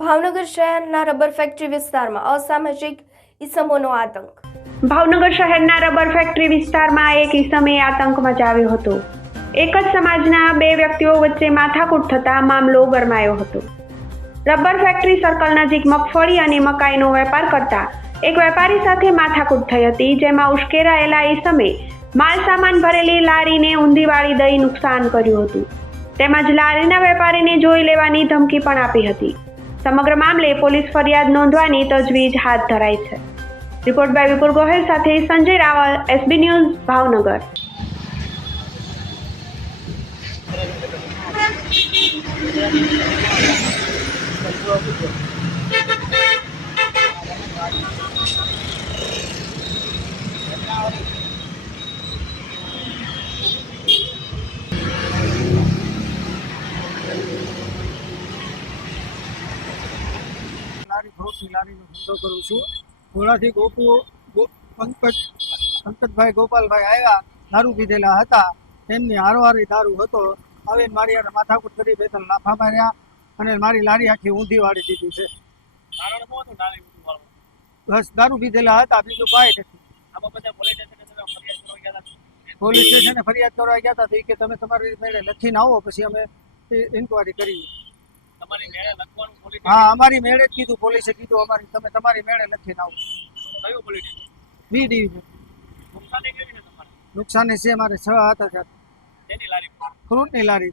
ભાવનગર શહેરના rubber factory વિસ્તારમાં અસામાજિક ઈસમોનો આતંક। ભાવનગર શહેરના રબર ફેક્ટરી વિસ્તારમાં એક ઈસમે આતંક મચાવ્યો હતો। એક જ સમાજના બે વ્યક્તિઓ વચ્ચે માથાકૂટ થતા મામલો ગરમાયો હતો। રબર ફેક્ટરી સર્કલ નજીક મગફળી અને મકાઈનો વેપાર કરતા એક વેપારી સાથે માથાકૂટ થઈ હતી, જેમાં ઉશ્કેરાયેલા ઈસમે માલ સામાન ભરેલી લારીને ઊંધી વાળી દઈ નુકસાન કર્યું હતું, તેમજ લારીના વેપારીને જોઈ લેવાની ધમકી પણ આપી હતી। સમગ્ર મામલે પોલીસ ફરિયાદ નોંધવાની તજવીજ હાથ ધરાઈ છે। રિપોર્ટ બાય વિપુલ ગોહેલ સાથે સંજય રાવલ, SB ન્યૂઝ, ભાવનગર। ફ્રૂટની લારીનો ધંધો કરું છું। ઘોડાથી પંકજભાઈ ગોપાલભાઈ આવ્યા, દારૂ પીધેલા હતા, તેમની હારોહારી દારૂ હતો, આવીને મારી યાર માથાકૂટ કરી, બે ત્રણ લાફા માર્યા અને મારી લારી આખી ઊંધી વાળી દીધી છે। બસ દારૂ પીધેલા હતા, બીજું કાંઈ નથી। પોલીસ સ્ટેશને ફરિયાદ કરવા ગયા હતા કે તમે તમારી મેળે લખીને આવો, પછી અમે ઇન્કવાયરી કરી। હા, અમારી મેળે જ કીધું, પોલીસે કીધું તમે તમારી મેળે લખીને આવો। B division. નુકસાની છે મારે 6 હતા, ફ્રૂટની લારી।